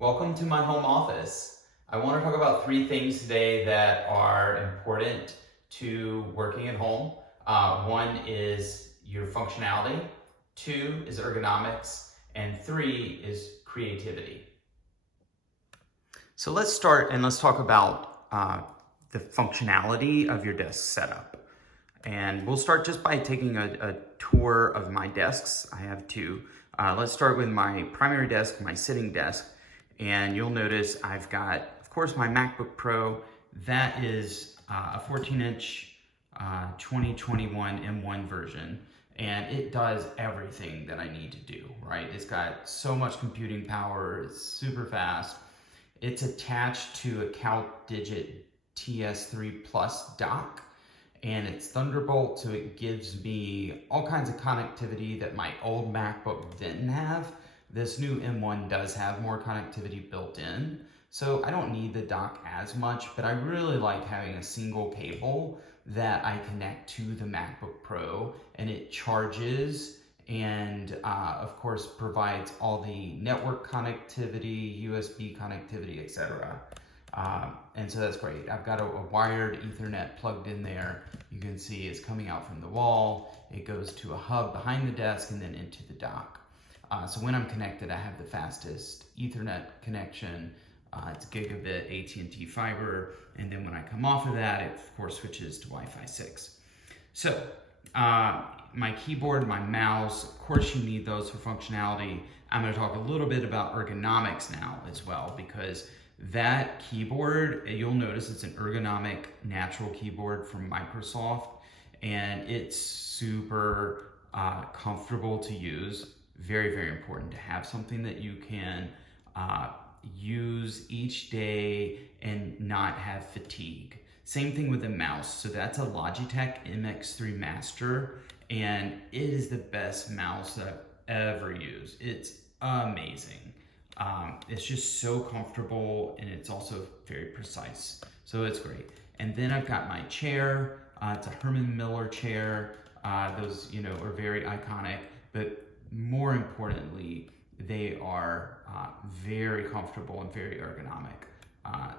Welcome to my home office. I want to talk about three things today that are important to working at home. One is your functionality, two is ergonomics, and three is creativity. So let's start and let's talk about the functionality of your desk setup. And we'll start just by taking a tour of my desks. I have two. Let's start with my primary desk, my sitting desk. And you'll notice I've got, of course, my MacBook Pro. That is a 14-inch 2021 M1 version. And it does everything that I need to do, right? It's got so much computing power, it's super fast. It's attached to a CalDigit TS3 Plus dock, and it's Thunderbolt, so it gives me all kinds of connectivity that my old MacBook didn't have. This new M1 does have more connectivity built in, so I don't need the dock as much, but I really like having a single cable that I connect to the MacBook Pro, and it charges and of course provides all the network connectivity, USB connectivity, etc. And so that's great. I've got a wired Ethernet plugged in there. You can see it's coming out from the wall. It goes to a hub behind the desk and then into the dock. So when I'm connected, I have the fastest Ethernet connection. It's gigabit AT&T fiber. And then when I come off of that, it of course switches to Wi-Fi 6. So my keyboard, my mouse, of course you need those for functionality. I'm going to talk a little bit about ergonomics now as well, because that keyboard, you'll notice it's an ergonomic natural keyboard from Microsoft, and it's super comfortable to use. Very, very important to have something that you can use each day and not have fatigue. Same thing with the mouse. So that's a Logitech MX3 Master, and it is the best mouse that I've ever used. It's amazing. It's just so comfortable, and it's also very precise. So it's great. And then I've got my chair. It's a Herman Miller chair. Those, are very iconic, but more importantly, they are very comfortable and very ergonomic.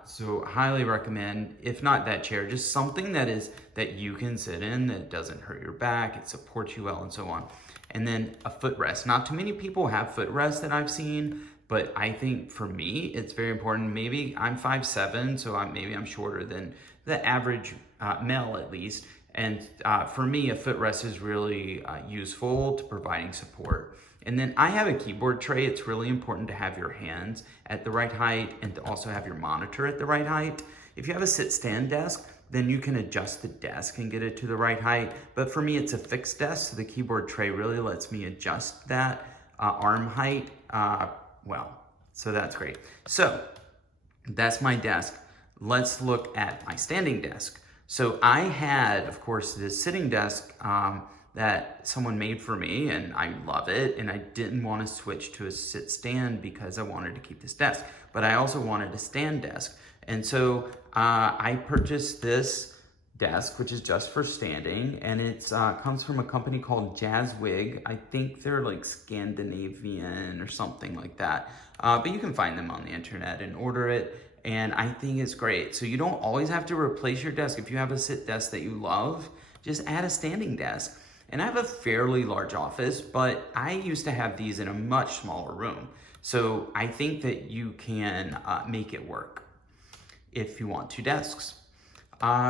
So highly recommend, if not that chair, just something that you can sit in, that doesn't hurt your back, it supports you well, and so on. And then a footrest. Not too many people have footrests that I've seen, but I think for me, it's very important. Maybe I'm 5'7", so maybe I'm shorter than the average male at least. And for me, a footrest is really useful to providing support. And then I have a keyboard tray. It's really important to have your hands at the right height and to also have your monitor at the right height. If you have a sit-stand desk, then you can adjust the desk and get it to the right height. But for me, it's a fixed desk, so the keyboard tray really lets me adjust that arm height so that's great. So that's my desk. Let's look at my standing desk. So I had, of course, this sitting desk that someone made for me, and I love it, and I didn't want to switch to a sit-stand because I wanted to keep this desk, but I also wanted a stand desk. And so I purchased this desk, which is just for standing, and it comes from a company called Jazzwig. I think they're like Scandinavian or something like that, but you can find them on the internet and order it. And I think it's great. So you don't always have to replace your desk. If you have a sit desk that you love, just add a standing desk. And I have a fairly large office, but I used to have these in a much smaller room. So I think that you can make it work if you want two desks.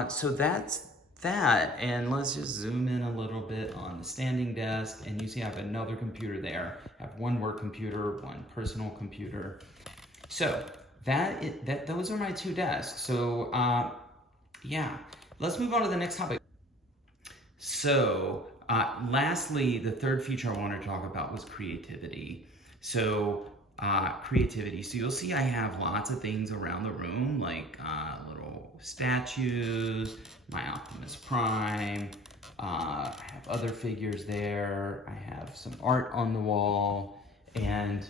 So that's that. And let's just zoom in a little bit on the standing desk. And you see I have another computer there. I have one work computer, one personal computer. So those are my two desks. So yeah, let's move on to the next topic. So lastly, the third feature I wanted to talk about was creativity. So creativity. So you'll see I have lots of things around the room, like little statues, my Optimus Prime. I have other figures there. I have some art on the wall, and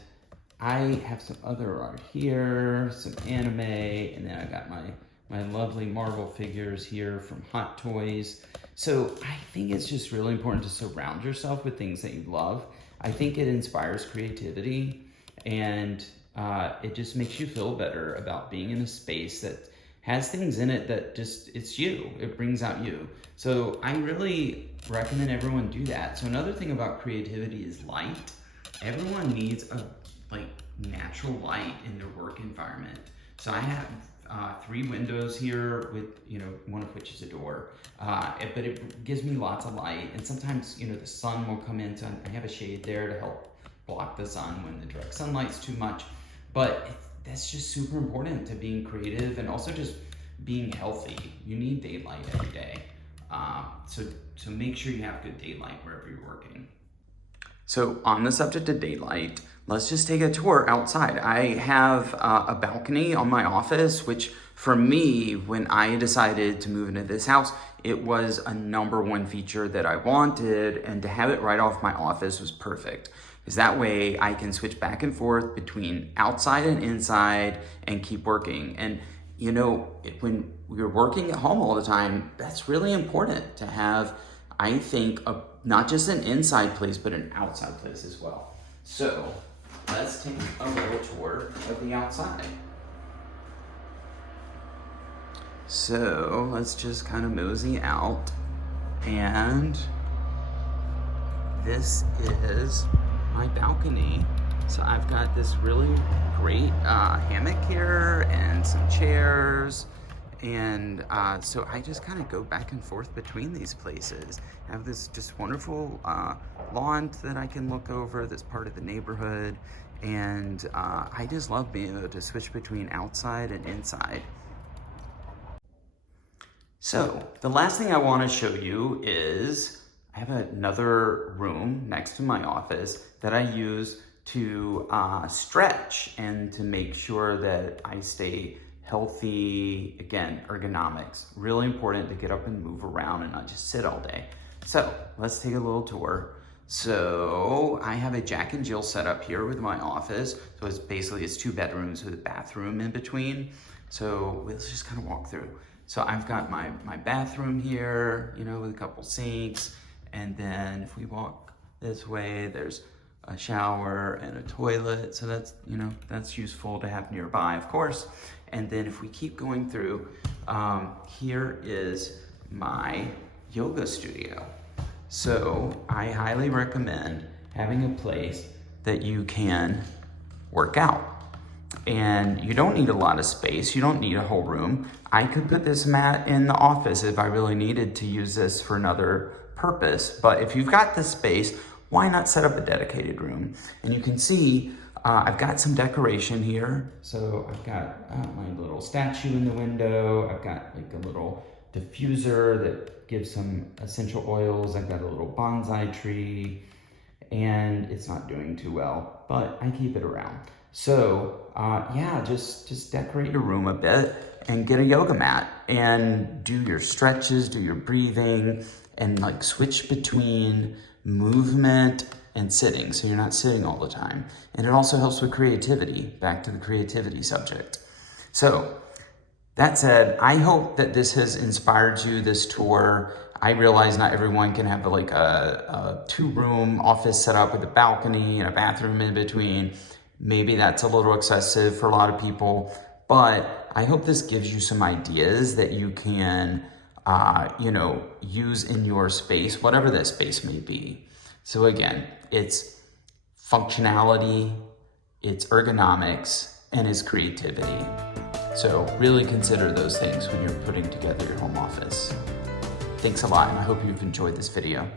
I have some other art here, some anime, and then I got my lovely Marvel figures here from Hot Toys. So I think it's just really important to surround yourself with things that you love. I think it inspires creativity, and it just makes you feel better about being in a space that has things in it that it's you. It brings out you. So I really recommend everyone do that. So another thing about creativity is light. Everyone needs a natural light in their work environment. So I have 3 windows here with, one of which is a door, but it gives me lots of light. And sometimes, the sun will come in, so I have a shade there to help block the sun when the direct sunlight's too much. But that's just super important to being creative and also just being healthy. You need daylight every day. So make sure you have good daylight wherever you're working. So on the subject of daylight, let's just take a tour outside. I have a balcony on my office, which for me, when I decided to move into this house, it was a #1 feature that I wanted, and to have it right off my office was perfect. Because that way I can switch back and forth between outside and inside and keep working. And when we're working at home all the time, that's really important to have, I think, not just an inside place, but an outside place as well. So let's take a little tour of the outside. So let's just kind of mosey out. And this is my balcony. So I've got this really great hammock here and some chairs. And so I just kind of go back and forth between these places. I have this just wonderful lawn that I can look over, that's part of the neighborhood. And I just love being able to switch between outside and inside. So the last thing I want to show you is I have another room next to my office that I use to stretch and to make sure that I stay healthy. Again, ergonomics, really important to get up and move around and not just sit all day. So let's take a little tour. So I have a Jack and Jill set up here with my office. So it's 2 bedrooms with a bathroom in between. So let's just kind of walk through. So I've got my bathroom here, with a couple sinks. And then if we walk this way, there's a shower and a toilet. So that's useful to have nearby, of course. And then if we keep going through, here is my yoga studio. So I highly recommend having a place that you can work out. And you don't need a lot of space. You don't need a whole room. I could put this mat in the office if I really needed to use this for another purpose. But if you've got the space, why not set up a dedicated room? And you can see I've got some decoration here. So I've got my little statue in the window. I've got like a little diffuser that gives some essential oils. I've got a little bonsai tree, and it's not doing too well, but I keep it around. So yeah, just decorate your room a bit and get a yoga mat and do your stretches, do your breathing, and switch between movement and sitting, so you're not sitting all the time. And it also helps with creativity, back to the creativity subject. So that said, I hope that this has inspired you, this tour. I realize not everyone can have a 2-room office set up with a balcony and a bathroom in between. Maybe that's a little excessive for a lot of people, but I hope this gives you some ideas that you can, use in your space, whatever that space may be. So again, it's functionality, it's ergonomics, and it's creativity. So really consider those things when you're putting together your home office. Thanks a lot, and I hope you've enjoyed this video.